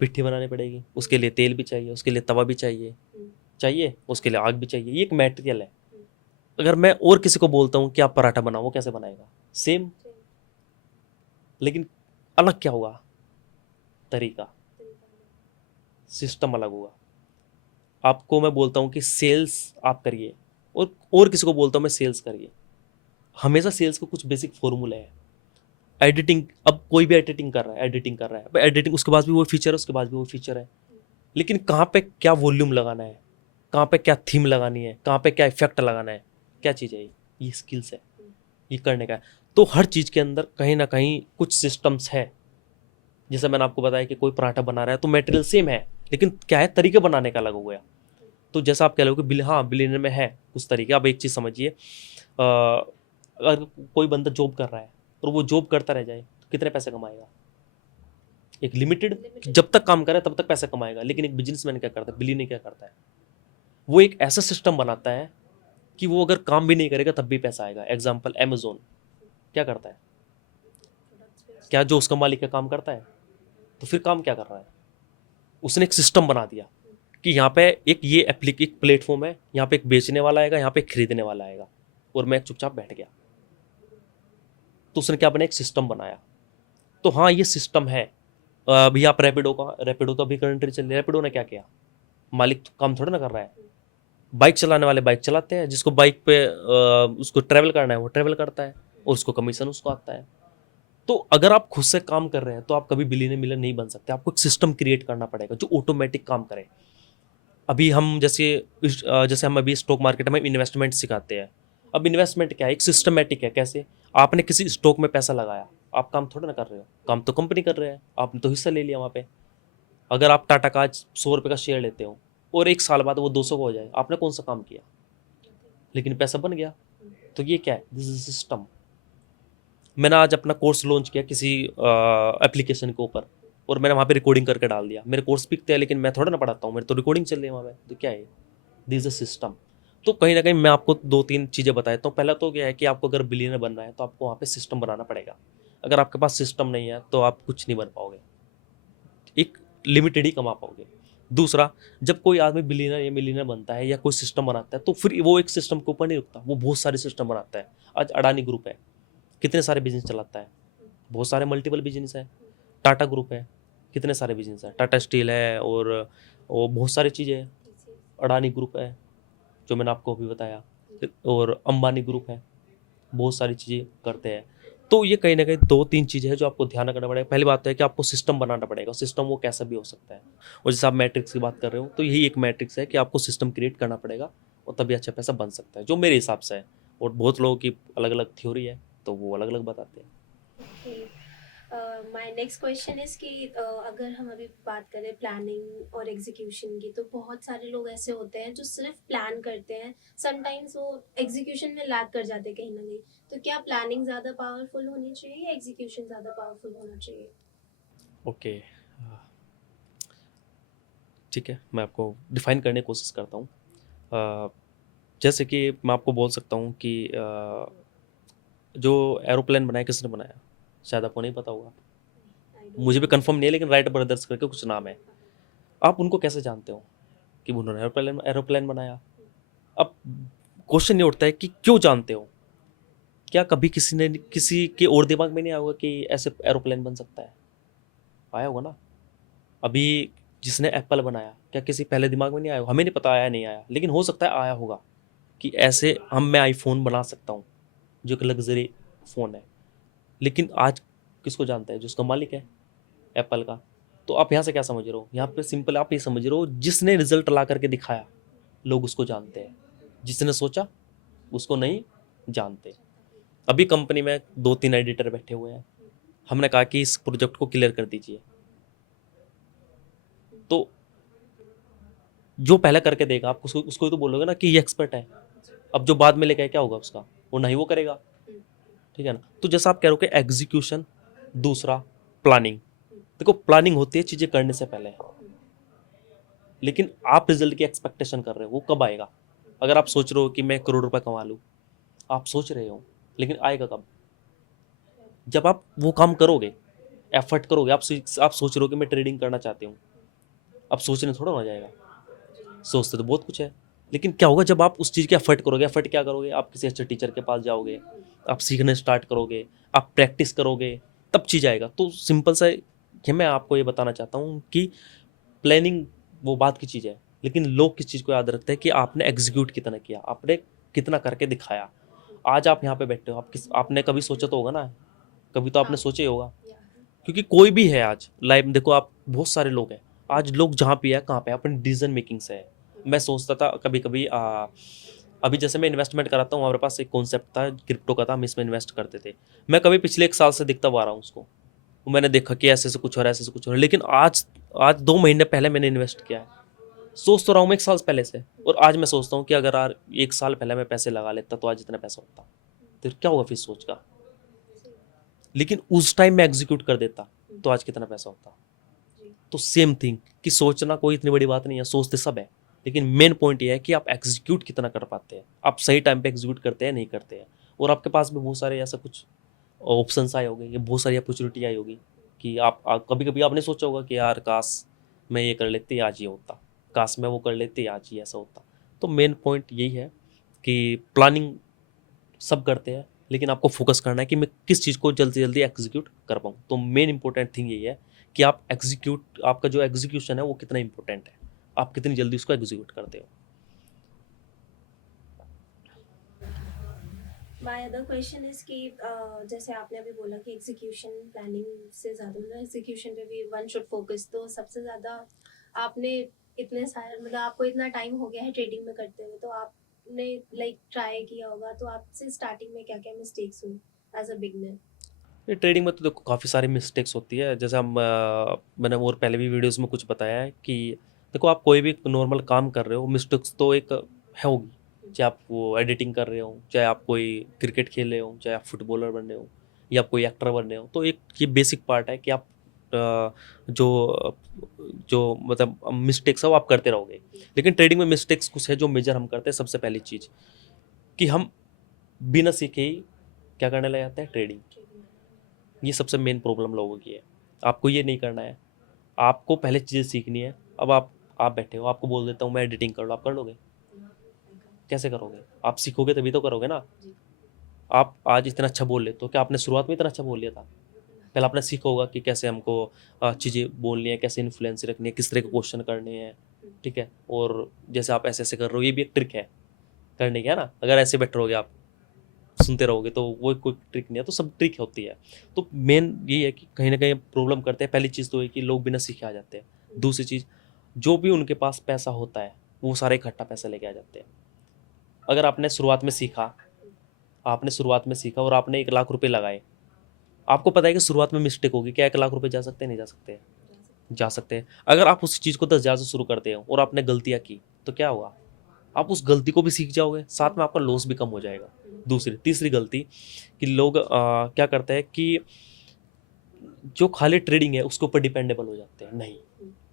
पिट्ठी बनानी पड़ेगी, उसके लिए तेल भी चाहिए, उसके लिए तवा भी चाहिए, उसके लिए आग भी चाहिए। ये एक मटेरियल है। अगर मैं और किसी को बोलता हूँ कि आप पराठा बनाओ, वो कैसे बनाएगा? सेम। लेकिन अलग क्या होगा? तरीका, सिस्टम अलग होगा। आपको मैं बोलता हूँ कि सेल्स आप करिए, और किसी को बोलता हूँ मैं सेल्स करिए। हमेशा सेल्स का कुछ बेसिक फॉर्मूला है। एडिटिंग, अब कोई भी एडिटिंग कर रहा है, अब एडिटिंग उसके पास भी वो फीचर है, उसके पास भी वो फीचर है, लेकिन कहाँ पे क्या वॉल्यूम लगाना है, कहाँ पे क्या थीम लगानी है, कहाँ पे क्या इफेक्ट लगाना है, क्या चीज़ है, ये स्किल्स है, ये करने का है। तो हर चीज़ के अंदर कहीं ना कहीं कुछ सिस्टम्स है। जैसे मैंने आपको बताया कि कोई पराठा बना रहा है तो मटेरियल सेम है, लेकिन क्या है, तरीके बनाने का अलग हो गया। तो जैसा आप कह रहे हो कि हाँ, बिलियनर में है कुछ तरीके। अब एक चीज़ समझिए, अगर कोई बंदा जॉब कर रहा है और वो जॉब करता रह जाए तो कितने पैसे कमाएगा? एक लिमिटेड, जब तक काम करे तब तक पैसे कमाएगा। लेकिन एक बिजनेसमैन क्या करता है, बिलियनर क्या करता है, वो एक ऐसा सिस्टम बनाता है कि वो अगर काम भी नहीं करेगा तब भी पैसा आएगा। एग्जाम्पल अमेजोन क्या करता है? क्या जो उसका मालिक का काम करता है? तो फिर काम क्या कर रहा है? उसने एक सिस्टम बना दिया कि यहाँ पे एक प्लेटफॉर्म है, यहाँ पे एक बेचने वाला आएगा, यहाँ पे एक खरीदने वाला आएगा, और मैं चुपचाप बैठ गया। तो उसने क्या बनाया, एक सिस्टम बनाया। तो हाँ, ये सिस्टम है। अभी आप रैपिडो तो अभी करंट चल रही है। रैपिडो ने क्या किया? मालिक तो काम थोड़ा ना कर रहा है। बाइक चलाने वाले बाइक चलाते हैं, जिसको बाइक पे उसको ट्रैवल करना है वो ट्रैवल करता है, और उसको कमीशन उसको आता है। तो अगर आप खुद से काम कर रहे हैं तो आप कभी बिलियनर मिलियनर नहीं बन सकते। आपको एक सिस्टम क्रिएट करना पड़ेगा जो ऑटोमेटिक काम करे। अभी हम जैसे हम अभी स्टॉक मार्केट में इन्वेस्टमेंट सिखाते हैं। अब इन्वेस्टमेंट क्या है, एक सिस्टमेटिक है। कैसे? आपने किसी स्टॉक में पैसा लगाया, आप काम थोड़ा ना कर रहे हो, काम तो कंपनी कर रहे हैं, आपने तो हिस्सा ले लिया वहाँ पे। अगर आप टाटा का आज 100 रुपये का शेयर लेते हो और 1 साल बाद वो 200 का हो जाए, आपने कौन सा काम किया? लेकिन पैसा बन गया। तो ये क्या है? This is system. मैंने आज अपना कोर्स लॉन्च किया किसी एप्लीकेशन के ऊपर और मैंने वहाँ पे रिकॉर्डिंग करके डाल दिया। मेरे कोर्स बिकते हैं लेकिन मैं थोड़ा ना पढ़ाता हूँ, मेरी तो रिकॉर्डिंग चल रही है वहाँ पे। तो क्या है? This is a system. तो कहीं ना कहीं मैं आपको 2-3 चीज़ें बताता हूँ। पहला तो क्या है कि आपको अगर बिलियनर बनना है तो आपको वहाँ पे सिस्टम बनाना पड़ेगा। अगर आपके पास सिस्टम नहीं है तो आप कुछ नहीं बन पाओगे, एक लिमिटेड ही कमा पाओगे। दूसरा, जब कोई आदमी बिलियनर या मिलियनर बनता है या कोई सिस्टम बनाता है तो फिर वो एक सिस्टम के ऊपर नहीं रुकता, वो बहुत सारे सिस्टम बनाता है। आज अडानी ग्रुप है, कितने सारे बिजनेस चलाता है, बहुत सारे मल्टीपल बिजनेस है। टाटा ग्रुप है, कितने सारे बिजनेस है, टाटा स्टील है और बहुत सारी चीज़ें हैं। अडानी ग्रुप है जो मैंने आपको अभी बताया, और अंबानी ग्रुप है, बहुत सारी चीज़ें करते हैं। तो ये कहीं ना कहीं 2-3 चीज़ें हैं जो आपको ध्यान रखना पड़ेगा। पहली बात तो है कि आपको सिस्टम बनाना पड़ेगा। सिस्टम वो कैसा भी हो सकता है, और जैसे आप मैट्रिक्स की बात कर रहे हो तो यही एक मैट्रिक्स है कि आपको सिस्टम क्रिएट करना पड़ेगा और तभी अच्छा पैसा बन सकता है, जो मेरे हिसाब से है। और बहुत लोगों की अलग अलग थ्योरी है तो वो अलग अलग बताते हैं। माय नेक्स्ट क्वेश्चन इज कि अगर हम अभी बात करें प्लानिंग और एग्जीक्यूशन की, तो बहुत सारे लोग ऐसे होते हैं जो सिर्फ प्लान करते हैं, समटाइम्स वो एग्जीक्यूशन में लैग कर जाते हैं कहीं ना कहीं। तो क्या प्लानिंग ज़्यादा पावरफुल होनी चाहिए या एग्जीक्यूशन ज़्यादा पावरफुल होना चाहिए? ओके, ठीक है, मैं आपको डिफाइन करने की कोशिश करता हूँ। जैसे कि मैं आपको बोल सकता हूँ कि जो एरोप्लेन बनाया किसने बनाया, शायद आपको नहीं पता होगा, मुझे भी कंफर्म नहीं है, लेकिन राइट ब्रदर्स करके कुछ नाम है। आप उनको कैसे जानते हो कि उन्होंने एरोप्लेन एरोप्लेन बनाया? अब क्वेश्चन ये उठता है कि क्यों जानते हो? क्या कभी किसी के और दिमाग में नहीं आया होगा कि ऐसे एरोप्लेन बन सकता है? आया होगा ना। अभी जिसने एप्पल बनाया, क्या किसी पहले दिमाग में नहीं आया? हमें नहीं पता आया नहीं आया, लेकिन हो सकता है आया होगा कि ऐसे मैं आईफोन बना सकता हूँ जो कि लग्जरी फ़ोन है। लेकिन आज किसको जानता है? जो उसका मालिक है, एप्पल का। तो आप यहाँ से क्या समझ रहे हो? यहाँ पे सिंपल आप ये समझ रहे हो, जिसने रिजल्ट ला करके दिखाया लोग उसको जानते हैं, जिसने सोचा उसको नहीं जानते। अभी कंपनी में 2-3 एडिटर बैठे हुए हैं, हमने कहा कि इस प्रोजेक्ट को क्लियर कर दीजिए, तो जो पहले करके देगा आप उसको ही तो बोलोगे ना कि ये एक्सपर्ट है। अब जो बाद में लेके आए, क्या होगा उसका? वो नहीं वो करेगा, ठीक है ना। तो जैसा आप कह रहे हो कि एग्जीक्यूशन, दूसरा प्लानिंग। देखो, प्लानिंग होती है चीज़ें करने से पहले, लेकिन आप रिजल्ट की एक्सपेक्टेशन कर रहे हो, वो कब आएगा? अगर आप सोच रहे हो कि मैं 1 करोड़ रुपए कमा लूँ, आप सोच रहे हो, लेकिन आएगा कब? जब आप वो काम करोगे, एफर्ट करोगे। आप सोच रहे हो कि मैं ट्रेडिंग करना चाहती हूँ, अब सोचने थोड़ा हो जाएगा, सोचते तो बहुत कुछ है। लेकिन क्या होगा जब आप उस चीज़ के एफर्ट करोगे? एफर्ट क्या करोगे? आप किसी अच्छे टीचर के पास जाओगे, आप सीखने स्टार्ट करोगे, आप प्रैक्टिस करोगे, तब चीज़ आएगा। तो सिंपल सा कि मैं आपको ये बताना चाहता हूँ कि प्लानिंग वो बात की चीज़ है, लेकिन लोग किस चीज़ को याद रखते हैं कि आपने एग्जीक्यूट कितना किया, आपने कितना करके दिखाया। आज आप यहाँ पे बैठे हो, आपने कभी सोचा तो होगा ना, कभी तो आपने सोचा ही होगा। क्योंकि कोई भी है आज लाइफ में, देखो आप बहुत सारे लोग हैं आज, लोग जहाँ पे है कहाँ पे अपनी डिसीजन मेकिंग से है। मैं सोचता था कभी कभी अभी जैसे मैं इन्वेस्टमेंट कराता हूँ, हमारे पास एक कॉन्सेप्ट था क्रिप्टो का, था हम इसमें इन्वेस्ट करते थे। मैं कभी पिछले 1 साल से दिखता हुआ आ रहा हूँ उसको, वो मैंने देखा कि ऐसे से कुछ हो रहा है, ऐसे से कुछ हो रहा है। लेकिन आज आज 2 महीने पहले मैंने इन्वेस्ट किया है, सोच तो रहा हूँ मैं 1 साल पहले से, और आज मैं सोचता हूँ कि अगर यार 1 साल पहले मैं पैसे लगा लेता तो आज इतना पैसा होता। तो क्या होगा फिर सोच का? लेकिन उस टाइम मैं एग्जीक्यूट कर देता तो आज कितना पैसा होता। तो सेम थिंग कि सोचना कोई इतनी बड़ी बात नहीं है, सोचते सब है, लेकिन मेन पॉइंट ये है कि आप एग्जीक्यूट कितना कर पाते हैं, आप सही टाइम पे एग्जीक्यूट करते हैं नहीं करते हैं। और आपके पास भी बहुत सारे ऐसा कुछ ऑप्शंस आए होंगे, ये बहुत सारी अपॉर्चुनिटी आई होगी कि आप कभी कभी आपने सोचा होगा कि यार काश मैं ये कर लेती आज ये होता, काश मैं वो कर लेती आज ये ऐसा होता। तो मेन पॉइंट यही है कि प्लानिंग सब करते हैं, लेकिन आपको फोकस करना है कि मैं किस चीज़ को जल्दी से जल्दी एग्जीक्यूट कर पाऊँ। तो मेन इंपॉर्टेंट थिंग यही है कि आपका जो एग्जीक्यूशन है वो कितना इंपॉर्टेंट है, आप कितनी जल्दी उसको एग्जीक्यूट करते हो। माय अदर क्वेश्चन इज कि जैसे आपने अभी बोला कि एग्जीक्यूशन प्लानिंग से ज़्यादा मतलब एग्जीक्यूशन पे भी वन शुड फोकस, तो सबसे ज़्यादा आपने इतने सारे मतलब आपको इतना टाइम हो गया है ट्रेडिंग में करते हुए, तो आपने लाइक ट्राई किया होगा, तो आपसे स्टार्टिंग में क्या क्या मिस्टेक्स हुई एज अ बिगनर? ये ट्रेडिंग में तो देखो काफ़ी सारी मिस्टेक्स होती है, जैसे मैंने और पहले भी वीडियोस में कुछ बताया है कि देखो आप कोई भी नॉर्मल काम कर रहे हो, मिस्टेक्स तो एक है होगी। चाहे आप वो एडिटिंग कर रहे हो, चाहे आप कोई क्रिकेट खेल रहे हो, चाहे आप फुटबॉलर बन रहे हो या आप कोई एक्टर बन रहे हो, तो एक ये बेसिक पार्ट है कि आप जो जो मतलब मिस्टेक्स है वो आप करते रहोगे। लेकिन ट्रेडिंग में मिस्टेक्स कुछ है जो मेजर हम करते हैं। सबसे पहली चीज़ कि हम बिना सीखे ही क्या करने लग जाते हैं, ट्रेडिंग। ये सबसे मेन प्रॉब्लम लोगों की है। आपको ये नहीं करना है, आपको पहले चीज़ें सीखनी है। अब आप बैठे हो, आपको बोल देता हूँ मैं एडिटिंग कर लो, आप कर लोगे? कैसे करोगे? आप सीखोगे तभी तो करोगे ना। आप आज इतना अच्छा बोल लेते हो, क्या आपने शुरुआत में इतना अच्छा बोल लिया था? पहले आपने सीखा होगा कि कैसे हमको चीज़ें बोलनी है, कैसे इन्फ्लुएंस रखनी है, किस तरह के क्वेश्चन करने हैं, ठीक है। और जैसे आप ऐसे ऐसे कर रहे हो, ये भी एक ट्रिक है करने की, है ना। अगर ऐसे बैठे रहोगे आप सुनते रहोगे तो वो कोई ट्रिक नहीं है, तो सब ट्रिक होती है। तो मेन ये है कि कहीं ना कहीं प्रॉब्लम करते हैं। पहली चीज़ तो है कि लोग बिना सीखे आ जाते हैं। दूसरी चीज़, जो भी उनके पास पैसा होता है वो सारे इकट्ठा पैसा लेके आ जाते हैं। अगर आपने शुरुआत में सीखा और आपने 1 लाख रुपए लगाए, आपको पता है कि शुरुआत में मिस्टेक होगी। क्या 1 लाख रुपए जा सकते हैं? नहीं जा सकते। जा सकते हैं। अगर आप उस चीज़ को 10,000 से शुरू करते हो और आपने गलतियाँ की, तो क्या होगा? आप उस गलती को भी सीख जाओगे, साथ में आपका लॉस भी कम हो जाएगा। दूसरी तीसरी गलती कि लोग क्या करते हैं कि जो खाली ट्रेडिंग है उसके ऊपर डिपेंडेबल हो जाते हैं। नहीं,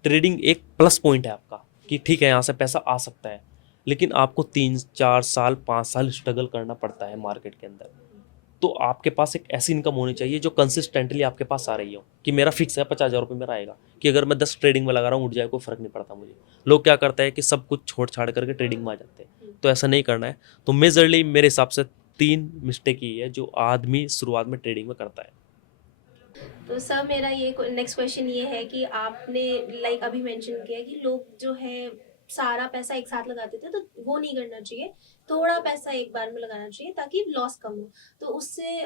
ट्रेडिंग एक प्लस पॉइंट है आपका कि ठीक है यहाँ से पैसा आ सकता है, लेकिन आपको 3 4 साल 5 साल स्ट्रगल करना पड़ता है मार्केट के अंदर। तो आपके पास एक ऐसी इनकम होनी चाहिए जो कंसिस्टेंटली आपके पास आ रही हो, कि मेरा फिक्स है 50,000 रुपये मेरा आएगा, कि अगर मैं 10 ट्रेडिंग में लगा रहा हूँ उठ जाए कोई फर्क नहीं पड़ता मुझे। लोग क्या करते हैं कि सब कुछ छोड़ छाड़ करके ट्रेडिंग में आ जाते हैं, तो ऐसा नहीं करना है। तो मेजरली मेरे हिसाब से 3 मिस्टेक ही है जो आदमी शुरुआत में ट्रेडिंग में करता है। तो सर मेरा ये नेक्स्ट क्वेश्चन ये है कि आपने लाइक अभी मेंशन किया कि लोग जो है सारा पैसा एक साथ लगाते थे, तो वो नहीं करना चाहिए, थोड़ा पैसा एक बार में लगाना चाहिए ताकि लॉस कम हो। तो उससे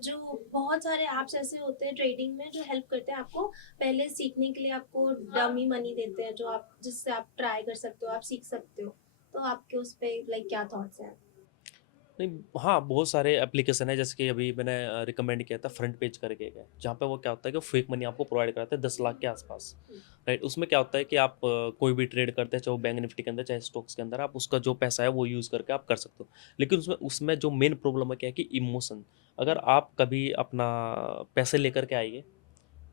जो बहुत सारे ऐप्स ऐसे होते हैं ट्रेडिंग में जो हेल्प करते हैं आपको पहले सीखने के लिए, आपको डमी मनी देते हैं जो आप जिससे आप ट्राई कर सकते हो, आप सीख सकते हो। तो आपके उस पर लाइक क्या थॉट्स हैं? नहीं, हाँ, बहुत सारे एप्लीकेशन है, जैसे कि अभी मैंने रिकमेंड किया था फ्रंट पेज करके एक है, जहाँ पे वो क्या होता है कि फेक मनी आपको प्रोवाइड कराते हैं 10 लाख के आसपास। राइट, उसमें क्या होता है कि आप कोई भी ट्रेड करते हैं, चाहे वो बैंक निफ्टी के अंदर चाहे स्टॉक्स के अंदर, आप उसका जो पैसा है वो यूज़ करके आप कर सकते हो। लेकिन उसमें उसमें जो मेन प्रॉब्लम है क्या है कि इमोशन। अगर आप कभी अपना पैसे लेकर के आइए,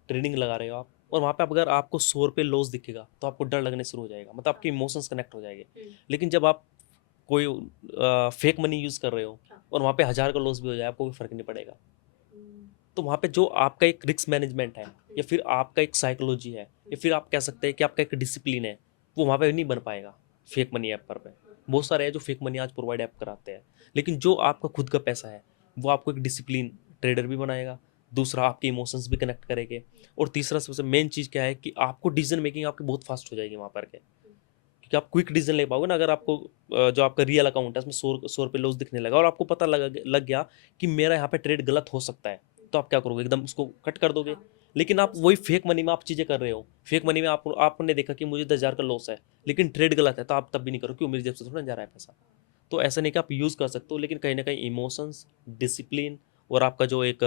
ट्रेडिंग लगा रहे हो आप, और वहाँ पे अगर आपको 100 रुपये लॉस दिखेगा तो आपको डर लगने शुरू हो जाएगा, मतलब आपके इमोशंस कनेक्ट हो जाएंगे। लेकिन जब आप कोई फेक मनी यूज़ कर रहे हो और वहाँ पे 1,000 का लॉस भी हो जाए, आपको भी फ़र्क नहीं पड़ेगा। तो वहाँ पे जो आपका एक रिस्क मैनेजमेंट है, या फिर आपका एक साइकोलॉजी है, या फिर आप कह सकते हैं कि आपका एक डिसिप्लिन है, वो वहाँ पे नहीं बन पाएगा फेक मनी ऐप पर पे। बहुत सारे हैं जो फेक मनी आज प्रोवाइड ऐप कराते हैं, लेकिन जो आपका खुद का पैसा है वो आपको एक डिसिप्लिन ट्रेडर भी बनाएगा। दूसरा, आपके इमोशंस भी कनेक्ट करेंगे। और तीसरा सबसे मेन चीज़ क्या है कि आपको डिसीजन मेकिंग आपकी बहुत फास्ट हो जाएगी वहाँ पर के, क्योंकि आप क्विक डिसीजन ले पाओगे ना। अगर आपको जो आपका रियल अकाउंट है उसमें 100 रुपये लॉस दिखने लगा और आपको पता लग गया कि मेरा यहाँ पे ट्रेड गलत हो सकता है, तो आप क्या करोगे? एकदम उसको कट कर दोगे। लेकिन आप वही फेक मनी में आप चीज़ें कर रहे हो, फेक मनी में आपने देखा कि मुझे 10,000 का लॉस है, लेकिन ट्रेड गलत है, तो आप तब भी नहीं करो, क्यों? मेरी जेब से थोड़ा जा रहा है पैसा। तो ऐसा नहीं कि आप यूज़ कर सकते हो, लेकिन कहीं ना कहीं इमोशंस, डिसिप्लिन, और आपका जो एक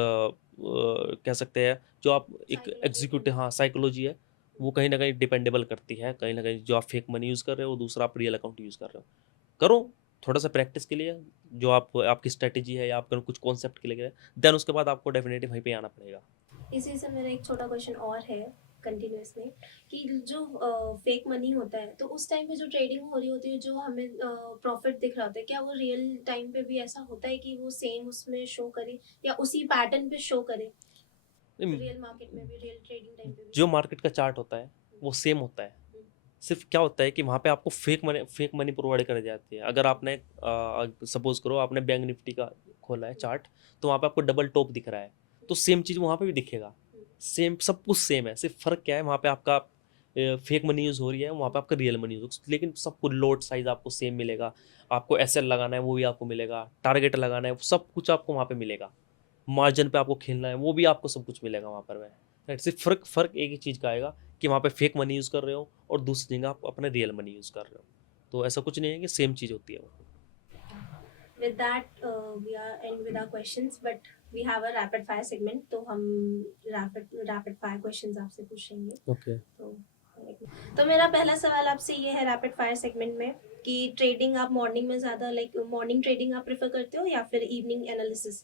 कह सकते हैं जो आप एक एग्जीक्यूटिव, हाँ, साइकोलॉजी है, वो कहीं न कहीं डिपेंडेबल करती है। कहीं न कहीं जो आप फेक मनी यूज़ कर रहे हो, दूसरा आप रियल अकाउंट यूज़ कर रहे हो। करो थोड़ा-सा प्रैक्टिस के लिए, जो आप आपकी स्ट्रैटेजी है या आपका कुछ कॉन्सेप्ट के लिए, देन उसके बाद आपको डेफिनिटली वहीं पे आना पड़ेगा। इसी से मेरा एक छोटा क्वेश्चन और है कंटिन्यूस में कि जो फेक मनी होता है, तो उस टाइम पे जो ट्रेडिंग हो रही होती है, जो हमें प्रॉफिट दिख रहा होता है, क्या वो रियल टाइम पे भी ऐसा होता है कि वो सेम उसमें शो करे या उसी पैटर्न पे शो करे रियल मार्केट में भी, रियल ट्रेडिंग टाइम पे भी? जो मार्केट का चार्ट होता है, वो सेम होता है। सिर्फ क्या होता है कि वहाँ पे आपको फेक मनी प्रोवाइड कर जाती है। अगर आपने सपोज करो आपने बैंक निफ्टी का खोला है चार्ट, तो वहाँ पे आपको डबल टॉप दिख रहा है, तो सेम चीज़ वहाँ पे भी दिखेगा। सेम, सब कुछ सेम है, सिर्फ फ़र्क क्या है, वहाँ पे आपका फेक मनी यूज़ हो रही है, वहाँ पे आपका रियल मनी यूज़, लेकिन सब कुछ लोड साइज आपको सेम मिलेगा। आपको एसएल लगाना है वो भी आपको मिलेगा, टारगेट लगाना है सब कुछ आपको वहाँ पे मिलेगा, मार्जिन पे आपको खेलना है वो भी आपको सब कुछ मिलेगा वहाँ पर। राइट, सिर्फ फ़र्क एक ही चीज़ का आएगा कि वहाँ पे फेक मनी यूज़ कर रहे हो और दूसरी जगह आप अपने रियल मनी यूज़ कर रहे हो। तो ऐसा कुछ नहीं है कि सेम चीज़ होती है वो। With that, we are end with our questions, but we have a rapid fire segment. तो हम rapid fire questions आपसे पूछेंगे। ओके। तो मेरा पहला सवाल आपसे ये है रैपिड फायर सेगमेंट में कि ट्रेडिंग आप मॉर्निंग में ज़्यादा लाइक मॉर्निंग ट्रेडिंग आप प्रेफर करते हो या फिर इवनिंग एनालिसिस?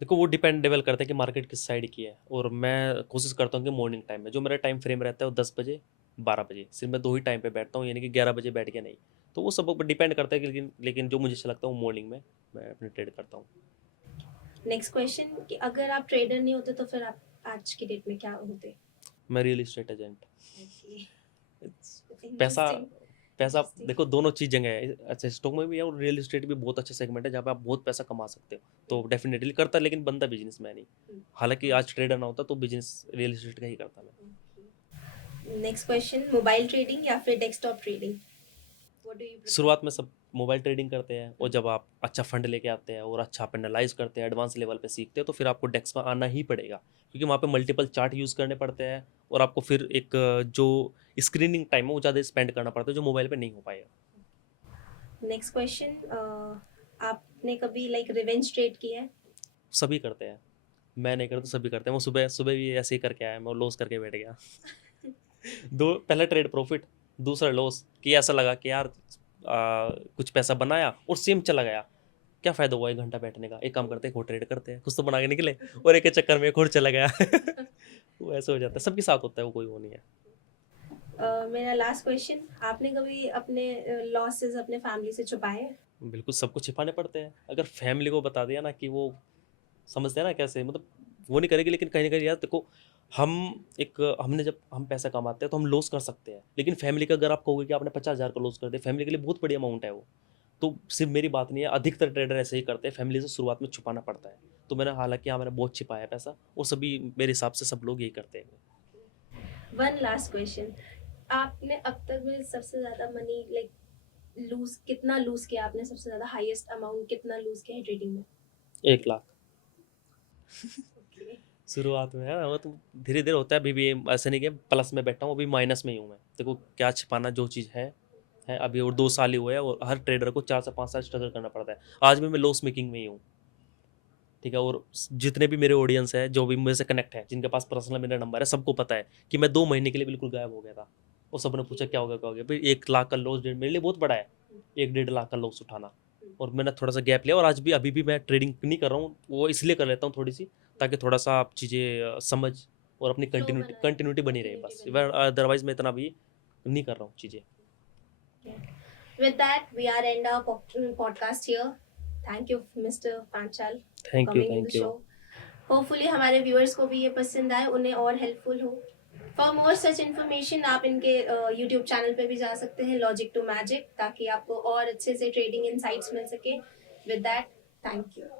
देखो वो डिपेंडेबल करता है कि मार्केट किस साइड की है, और मैं कोशिश करता हूँ कि मॉर्निंग टाइम में जो मेरा टाइम फ्रेम रहता है वो 10 बजे 12 बजे, सिर्फ मैं 2 ही टाइम पे बैठता हूँ, यानी कि 11 बजे बैठ के नहीं। तो वो सब ऊपर डिपेंड करता है कि लेकिन जो मुझे अच्छा लगता है वो मॉर्निंग में मैं अपने ट्रेड करता हूँ। नेक्स्ट क्वेश्चन कि अगर आप ट्रेडर नहीं होते तो फिर आप आज की डेट में क्या होते? मैं रियल इस्टेट एजेंट। पैसा Interesting. पैसा Interesting. देखो दोनों चीज़ जगह है, अच्छा स्टॉक में भी है और रियल इस्टेट भी बहुत अच्छा सेगमेंट है जहाँ पे आप बहुत पैसा कमा सकते हो। तो डेफिनेटली करता, लेकिन बनता बिजनेस मैन ही। हालांकि आज ट्रेडर ना होता तो बिजनेस रियल इस्टेट का ही करता मैं। नेक्स्ट क्वेश्चन, मोबाइल ट्रेडिंग या फिर desktop trading? What do you prefer? शुरुआत में सब मोबाइल ट्रेडिंग करते हैं, और जब आप अच्छा फंड लेके आते हैं और अच्छा आप एनालाइज करते हैं, एडवांस लेवल पे सीखते हैं, तो फिर आपको डेस्क में आना ही पड़ेगा, क्योंकि वहाँ पे मल्टीपल चार्ट यूज़ करने पड़ते हैं, और आपको फिर एक जो स्क्रीनिंग टाइम है वो ज़्यादा स्पेंड करना पड़ता है जो मोबाइल पे नहीं हो पाएगा। नेक्स्ट क्वेश्चन, आपने कभी लाइक रिवेंज ट्रेड किया है? सभी करते हैं, मैं नहीं करता, सभी करते हैं। वो सुबह सुबह भी ऐसे ही करके आया, मैं लॉस करके बैठ गया। दो, पहला ट्रेड प्रॉफिट, दूसरा लॉस, कि ऐसा लगा कि यार कुछ पैसा बनाया और सेम चला गया, क्या फ़ायदा हुआ 1 घंटा बैठने का, एक काम करते हैं एक और ट्रेड करते हैं, कुछ तो बना के निकले, और एक के चक्कर में एक और चला गया। वो ऐसे हो जाता है, सबके साथ होता है, वो कोई वो नहीं है। मेरा लास्ट क्वेश्चन, आपने कभी अपने लॉसेस अपने फैमिली से छुपाए हैं? बिल्कुल सबको छिपाने पड़ते हैं, अगर फैमिली को बता दिया ना कि वो समझते हैं ना कैसे, मतलब वो नहीं करेगी, लेकिन कहीं ना कहीं यार देखो, हम हमने जब हम पैसा कमाते हैं तो हम लॉस कर सकते हैं, लेकिन फैमिली का अगर आप कहोगे कि आपने 50,000 का लॉस कर दिया, फैमिली के लिए बहुत बड़ी अमाउंट है वो। तो सिर्फ मेरी बात नहीं है, अधिकतर ट्रेडर ऐसे ही करते हैं, फैमिली से शुरुआत में छुपाना पड़ता है। तो मैंने हालांकि हाँ मैंने बहुत छिपाया है पैसा, और सभी मेरे हिसाब से सब लोग यही करते हैं। वन लास्ट क्वेश्चन, आपने अब तक में सबसे ज्यादा मनी लाइक लूज कितना लूज किया आपने? सबसे ज्यादा हाईएस्ट अमाउंट कितना लूज किया है ट्रेडिंग में? 1 लाख। शुरुआत में है वो, तो धीरे धीरे होता है, अभी भी ऐसे नहीं कि प्लस में बैठा हूँ, अभी माइनस में ही हूँ मैं। देखो क्या छिपाना, जो चीज़ है अभी, और 2 साल ही हुए हैं, और हर ट्रेडर को 4 से 5 साल स्ट्रगल करना पड़ता है। आज भी मैं लॉस मेकिंग में ही हूँ, ठीक है। और जितने भी मेरे ऑडियंस है, जो भी मेरे से कनेक्ट है, जिनके पास पर्सनल मेरा नंबर है, सबको पता है कि मैं 2 महीने के लिए बिल्कुल गायब हो गया था, और सबने पूछा क्या हो गया क्या हो गया। भाई 1 लाख का लॉस मेरे लिए बहुत बड़ा है, 1-1.5 लाख का लॉस उठाना। और मैंने थोड़ा सा गैप लिया, और आज भी अभी भी मैं ट्रेडिंग नहीं कर रहा हूँ, वो इसलिए कर लेता हूँ थोड़ी सी, ताकि थोड़ा सा आप चीज़ें समझ और अपनी कंटिन्यूटी बनी रहे बस, अदरवाइज मैं इतना भी नहीं कर रहा हूँ चीज़ें। With that, we are end our podcast here. Thank you, Mr. Panchal, for thank you, coming in the thank you. show. Hopefully हमारे viewers को भी ये पसंद आए, उन्हें और helpful हो। For more such information आप इनके YouTube चैनल पे भी जा सकते हैं, Logic to Magic, ताकि आपको और अच्छे से trading insights मिल सके। With that, thank you.